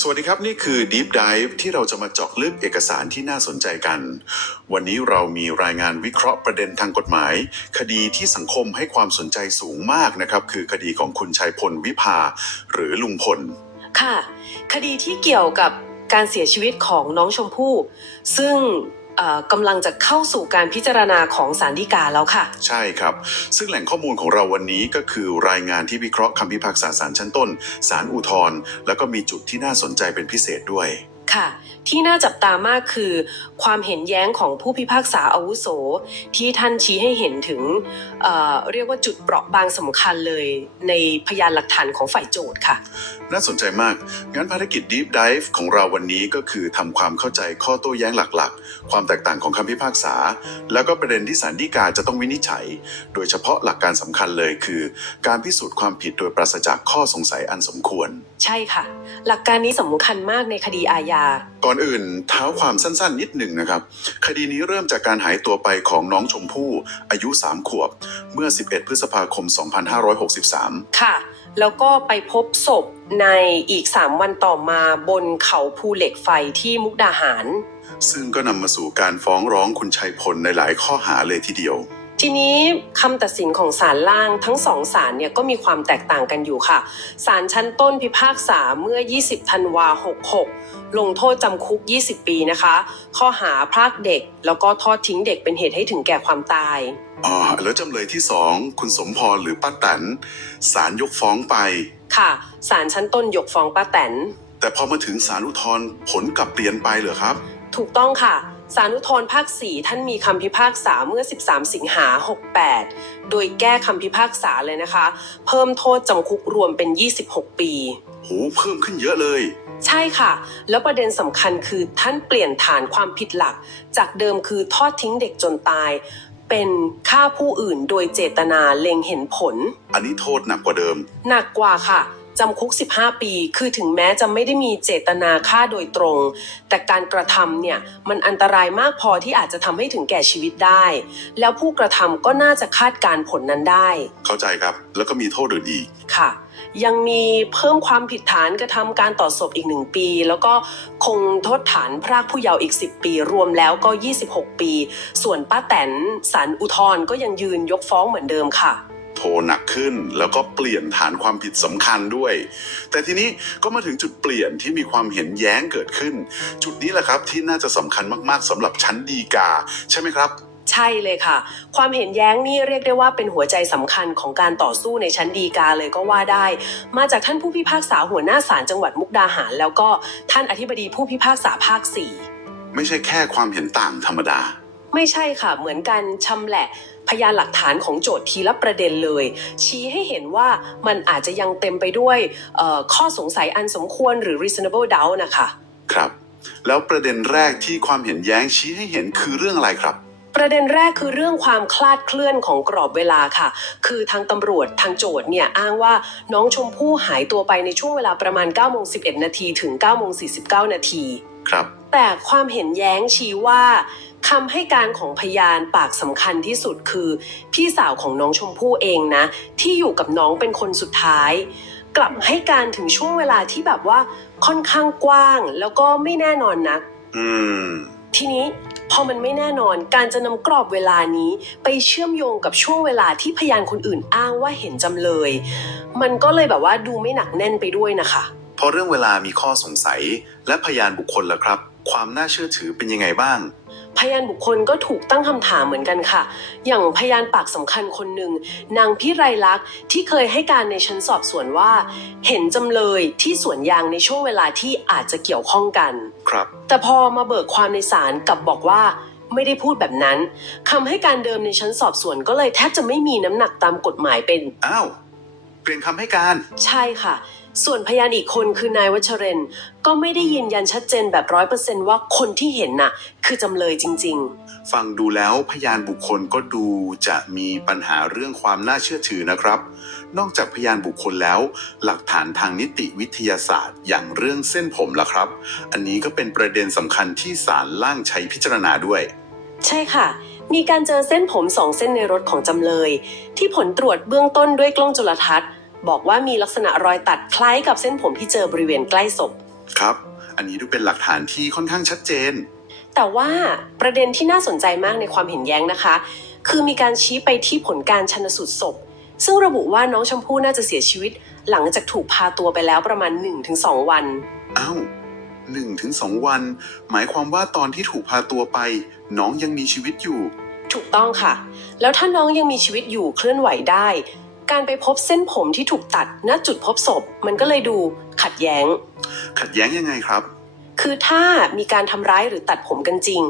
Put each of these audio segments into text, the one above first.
สวัสดีครับ นี่คือ Deep Dive ที่เราจะมาเจาะลึกเอกสารที่น่าสนใจกัน วันนี้เรามีรายงานวิเคราะห์ประเด็นทางกฎหมาย คดีที่สังคมให้ความสนใจสูงมากนะครับ คือคดีของคุณชัยพลวิภา หรือลุงพล ค่ะ คดีที่เกี่ยวกับการเสียชีวิตของน้องชมพู่ ซึ่ง กำลังจะเข้าสู่การพิจารณาของศาลฎีกาแล้วค่ะ ใช่ครับ ซึ่งแหล่งข้อมูลของเราวันนี้ก็คือรายงานที่วิเคราะห์คำพิพากษาศาลชั้นต้นศาลอุทธรณ์แล้วก็มีจุดที่น่าสนใจเป็นพิเศษด้วยค่ะ ที่น่าจับตามากคือ ความเห็นแย้งของผู้พิพากษาอาวุโส ที่ท่านชี้ให้เห็นถึงเอ่อเรียกว่าจุดเปราะบางสำคัญเลยในพยานหลักฐานของฝ่ายโจทย์ค่ะ น่าสนใจมาก งั้นภารกิจ Deep Dive ของเราวันนี้ก็คือทำความเข้าใจข้อโต้แย้งหลักๆ ความแตกต่างของคำพิพากษา แล้วก็ประเด็นที่ศาลฎีกาจะต้องวินิจฉัย โดยเฉพาะหลักการสำคัญเลยคือ การพิสูจน์ความผิดโดยปราศจากข้อสงสัยอันสมควร ใช่ค่ะ หลักการนี้สำคัญมากในคดีอาญา ก่อนอื่นเท้าความสั้นๆ นิดหนึ่งนะครับ คดีนี้เริ่มจากการหายตัวไปของน้องชมพู่อายุ 3 ขวบ เมื่อ 11 พฤษภาคม 2563 ค่ะ แล้วก็ไปพบศพในอีก 3 วันต่อมาบนเขาภูเหล็กไฟที่มุกดาหาร ซึ่งก็นำมาสู่การฟ้องร้องคุณชัยพลในหลายข้อหาเลยทีเดียว ทีนี้คำตัดสินของศาลล่างทั้งสองศาลเนี่ยก็มีความแตกต่างกันอยู่ค่ะศาลชั้นต้นพิพากษาเมื่อ 20 ธันวา 66 ลงโทษจำคุก 20 ปีนะคะ ข้อหาพรากเด็ก แล้วก็ทอดทิ้งเด็กเป็นเหตุให้ถึงแก่ความตายอ๋อแล้วจำเลยที่สองคุณสมพรหรือป้าแตนศาลยกฟ้องไป ค่ะศาลชั้นต้นยกฟ้องป้าแตนแต่พอมาถึงศาลอุทธรณ์ผลกลับเปลี่ยนไปเหรอครับ ถูกต้องค่ะ ศาลอุทธรภาค 4 ท่านมีคำพิพากษาเมื่อ 13 สิงหา 68 โดยแก้คำพิพากษาเลยนะคะ เพิ่มโทษจำคุกรวมเป็น 26 ปี โหเพิ่มขึ้นเยอะเลย ใช่ค่ะ แล้วประเด็นสำคัญคือท่านเปลี่ยนฐานความผิดหลัก จากเดิมคือทอดทิ้งเด็กจนตาย เป็นฆ่าผู้อื่นโดยเจตนาเล็งเห็นผล อันนี้โทษหนักกว่าเดิม หนักกว่าค่ะ จำคุก 15 ปี คือถึงแม้จะไม่ได้มีเจตนาฆ่าโดยตรง แต่การกระทำเนี่ยมันอันตรายมากพอที่อาจจะทำให้ถึงแก่ชีวิตได้ แล้วผู้กระทำก็น่าจะคาดการณ์ผลนั้นได้ เข้าใจครับ แล้วก็มีโทษอื่นอีก ค่ะ ยังมีเพิ่มความผิดฐานกระทำการต่อศพอีกหนึ่งปี แล้วก็คงโทษฐานพรากผู้เยาว์อีก 10 ปี รวมแล้วก็ 26 ปี ส่วนป้าแตนศาลอุทธรณ์ก็ยังยืนยกฟ้องเหมือนเดิมค่ะ โทษหนักขึ้น แล้วก็เปลี่ยนฐานความผิดสำคัญด้วย แต่ทีนี้ก็มาถึงจุดเปลี่ยนที่มีความเห็นแย้งเกิดขึ้น จุดนี้แหละครับที่น่าจะสำคัญมากๆสำหรับชั้นดีกา ใช่ไหมครับใช่เลยค่ะ ความเห็นแย้งนี่เรียกได้ว่าเป็นหัวใจสำคัญของการต่อสู้ในชั้นดีกาเลยก็ว่าได้ มาจากท่านผู้พิพากษาหัวหน้าศาลจังหวัดมุกดาหาร แล้วก็ท่านอธิบดีผู้พิพากษาภาค 4 ไม่ใช่แค่ความเห็นต่างธรรมดา ไม่ใช่ค่ะ เหมือนกันชำแหละพยานหลักฐานของโจทย์ทีละประเด็นเลย ชี้ให้เห็นว่ามันอาจจะยังเต็มไปด้วยเอ่อข้อสงสัยอันสมควรหรือ reasonable doubt นะคะ ครับ แล้วประเด็นแรกที่ความเห็นแย้งชี้ให้เห็นคือเรื่องอะไรครับประเด็นแรกคือเรื่องความคลาดเคลื่อนของกรอบเวลาค่ะ คือทางตำรวจทางโจทย์เนี่ยอ้างว่าน้องชมพู่หายตัวไปในช่วงเวลาประมาณ9โมง11 นาทีถึง9โมง49 นาที ครับ แต่ความเห็นแย้งชี้ว่า คำให้การของพยานปากสำคัญที่สุดคือ พี่สาวของน้องชมพู่เองนะ ที่อยู่กับน้องเป็นคนสุดท้าย กลับให้การถึงช่วงเวลาที่แบบว่าค่อนข้างกว้าง แล้วก็ไม่แน่นอนนัก อืม ทีนี้พอมันไม่แน่นอนการจะนำกรอบเวลานี้ไปเชื่อมโยงกับช่วงเวลาที่พยานคนอื่นอ้างว่าเห็นจำเลย มันก็เลยแบบว่าดูไม่หนักแน่นไปด้วยนะคะ พอเรื่องเวลามีข้อสงสัยและพยานบุคคลล่ะครับ ความน่าเชื่อถือเป็นยังไงบ้าง พยานบุคคลก็ถูกตั้งคำถามเหมือนกันค่ะ อย่างพยานปากสำคัญคนหนึ่ง นางพิไรลักษณ์ที่เคยให้การในชั้นสอบสวนว่า เห็นจำเลยที่สวนยางในช่วงเวลาที่อาจจะเกี่ยวข้องกัน ครับ แต่พอมาเบิกความในศาลกลับบอกว่าไม่ได้พูดแบบนั้นคำให้การเดิมในชั้นสอบสวนก็เลยแทบจะไม่มีน้ำหนักตามกฎหมายเป็น อ้าว เปลี่ยนคำให้การ ใช่ค่ะ ส่วนพยานอีกคนคือนายวัชเรนก็ไม่ได้ยืนยันชัดเจนแบบร้อยเปอร์เซนว่าคนที่เห็นน่ะ คือจำเลยจริง ๆ ฟังดูแล้วพยานบุคคลก็ดูจะมีปัญหาเรื่องความน่าเชื่อถือนะครับ นอกจากพยานบุคคลแล้ว หลักฐานทางนิติวิทยาศาสตร์ อย่างเรื่องเส้นผมล่ะครับ อันนี้ก็เป็นประเด็นสำคัญที่ศาลล่างใช้พิจารณาด้วย ใช่ค่ะมีการเจอเส้นผมสองเส้นในรถของจำเลย ที่ผลตรวจเบื้องต้นด้วยกล้องจุลทรรศน์ บอกว่ามีลักษณะรอยตัดคล้ายกับเส้นผมที่เจอบริเวณใกล้ศพ ครับ อันนี้ดูเป็นหลักฐานที่ค่อนข้างชัดเจน แต่ว่าประเด็นที่น่าสนใจมากในความเห็นแย้งนะคะ คือมีการชี้ไปที่ผลการชันสูตรศพ ซึ่งระบุว่าน้องชมพู่น่าจะเสียชีวิต หลังจากถูกพาตัวไปแล้วประมาณ 1-2 วัน อ้าวหนึ่งถึงสองวัน หมายความว่าตอนที่ถูกพาตัวไป น้องยังมีชีวิตอยู่ ถูกต้องค่ะ แล้วถ้าน้องยังมีชีวิตอยู่เคลื่อนไหวได้ การไปพบเส้นผมที่ถูกตัดณจุดพบศพ มันก็เลยดูขัดแย้ง ขัดแย้งยังไงครับ คือถ้ามีการทำร้ายหรือตัดผมกันจริง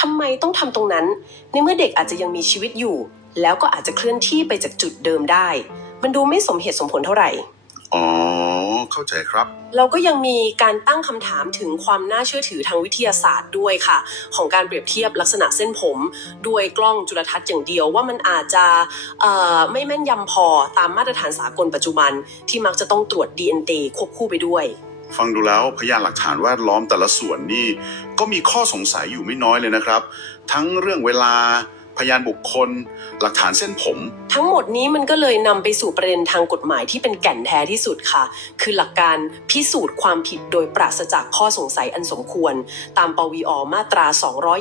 ทำไมต้องทำตรงนั้น ในเมื่อเด็กอาจจะยังมีชีวิตอยู่ แล้วก็อาจจะเคลื่อนที่ไปจากจุดเดิมได้ มันดูไม่สมเหตุสมผลเท่าไหร่ อ๋อ เข้าใจครับ เราก็ยังมีการตั้งคำถามถึงความน่าเชื่อถือทางวิทยาศาสตร์ด้วยค่ะ ของการเปรียบเทียบลักษณะเส้นผมด้วยกล้องจุลทรรศน์อย่างเดียวว่ามันอาจจะเอ่อไม่แม่นยำพอตามมาตรฐานสากลปัจจุบัน ที่มักจะต้องตรวจ DNA ควบคู่ไปด้วย ฟังดูแล้วพยานหลักฐานแวดล้อมแต่ละส่วนนี่ก็มีข้อสงสัยอยู่ไม่น้อยเลยนะครับ ทั้งเรื่องเวลา พยานบุคคล หลักฐานเส้นผม ทั้งหมดนี้มันก็เลยนำไปสู่ประเด็นทางกฎหมายที่เป็นแก่นแท้ที่สุดค่ะ คือหลักการพิสูจน์ความผิดโดยปราศจากข้อสงสัยอันสมควร ตามปวีอมาตรา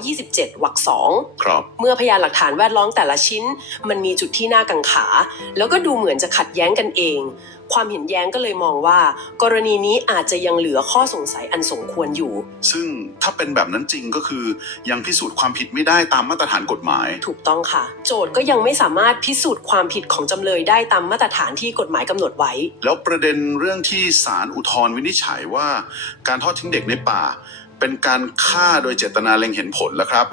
227วรรคสองครับ เมื่อพยานหลักฐานแวดล้อมแต่ละชิ้น มันมีจุดที่น่ากังขา แล้วก็ดูเหมือนจะขัดแย้งกันเองความเห็นแย้งก็เลยมองว่า กรณีนี้อาจจะยังเหลือข้อสงสัยอันสมควรอยู่ ซึ่งถ้าเป็นแบบนั้นจริงก็คือ ยังพิสูจน์ความผิดไม่ได้ตามมาตรฐานกฎหมาย ถูกต้องค่ะ โจทย์ก็ยังไม่สามารถพิสูจน์ความผิดของจำเลยได้ตามมาตรฐานที่กฎหมายกำหนดไว้ แล้วประเด็นเรื่องที่ศาลอุทธรณ์วินิจฉัยว่า การทอดทิ้งเด็กในป่า เป็นการฆ่าโดยเจตนาเล็งเห็นผลแล้วครับ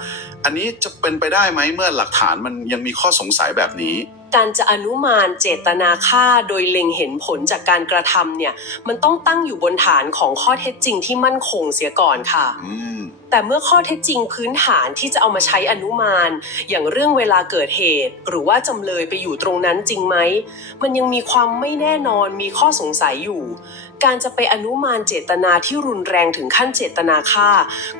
อันนี้จะเป็นไปได้ไหมเมื่อหลักฐานมันยังมีข้อสงสัยแบบนี้ การจะอนุมานเจตนาฆ่าโดยเล็งเห็นผลจากการกระทำเนี่ยมันต้องตั้งอยู่บนฐานของข้อเท็จจริงที่มั่นคงเสียก่อนค่ะอืมแต่เมื่อข้อเท็จจริงพื้นฐานที่จะเอามาใช้อนุมาน อย่างเรื่องเวลาเกิดเหตุ หรือว่าจำเลยไปอยู่ตรงนั้นจริงไหม มันยังมีความไม่แน่นอนมีข้อสงสัยอยู่ การจะไปอนุมานเจตนาที่รุนแรงถึงขั้นเจตนาฆ่า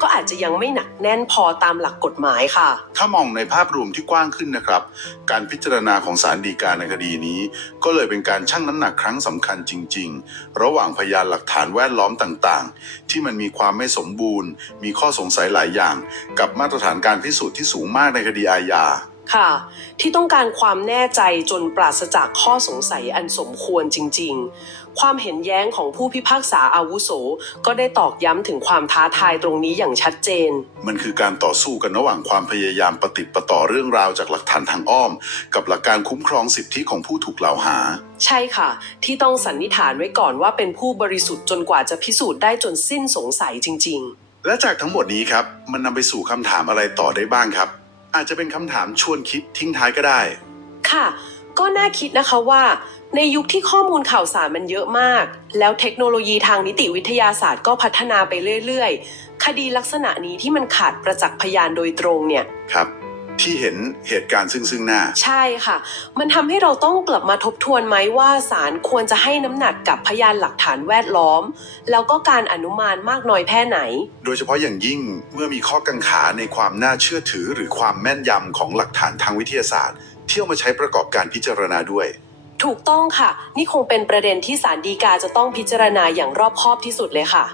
ก็อาจจะยังไม่หนักแน่นพอตามหลักกฎหมายค่ะ ถ้ามองในภาพรวมที่กว้างขึ้นนะครับ การพิจารณาของศาลฎีกาในคดีนี้ ก็เลยเป็นการชั่งน้ำหนักครั้งสำคัญจริง ๆ ระหว่างพยานหลักฐานแวดล้อมต่างๆ ที่มันมีความไม่สมบูรณ์ มีข้อสงสัยหลายอย่าง กับมาตรฐานการพิสูจน์ที่สูงมากในคดีอาญา ค่ะ ที่ต้องการความแน่ใจจนปราศจากข้อสงสัยอันสมควรจริง ๆ ความเห็นแย้งของผู้พิพากษาอาวุโส ก็ได้ตอกย้ำถึงความท้าทายตรงนี้อย่างชัดเจน มันคือการต่อสู้กันระหว่างความพยายามปฏิดประต่อเรื่องราวจากหลักฐานทางอ้อม กับหลักการคุ้มครองสิทธิของผู้ถูกกล่าวหา ใช่ค่ะ ที่ต้องสันนิษฐานไว้ก่อนว่าเป็นผู้บริสุทธิ์จนกว่าจะพิสูจน์ได้จนสิ้นสงสัยจริง ๆ และจากทั้งหมดนี้ครับ มันนำไปสู่คำถามอะไรต่อได้บ้างครับ อาจจะเป็นคำถามชวนคิดทิ้งท้ายก็ได้ ค่ะ ก็น่าคิดนะคะว่า ในยุคที่ข้อมูลข่าวสารมันเยอะมาก แล้วเทคโนโลยีทางนิติวิทยาศาสตร์ก็พัฒนาไปเรื่อย ๆ คดีลักษณะนี้ที่มันขาดประจักษ์พยานโดยตรงเนี่ย ครับ ที่เห็นเหตุการณ์ซึ่งซึ่งหน้า ใช่ค่ะ มันทำให้เราต้องกลับมาทบทวนไหมว่าศาลควรจะให้น้ำหนักกับพยานหลักฐานแวดล้อม แล้วก็การอนุมานมากน้อยแค่ไหน โดยเฉพาะอย่างยิ่งเมื่อมีข้อกังขาในความน่าเชื่อถือ หรือความแม่นยำของหลักฐานทางวิทยาศาสตร์ที่เอามาใช้ประกอบการพิจารณาด้วย ถูกต้องค่ะ นี่คงเป็นประเด็นที่ศาลฎีกาจะต้องพิจารณาอย่างรอบคอบที่สุดเลยค่ะ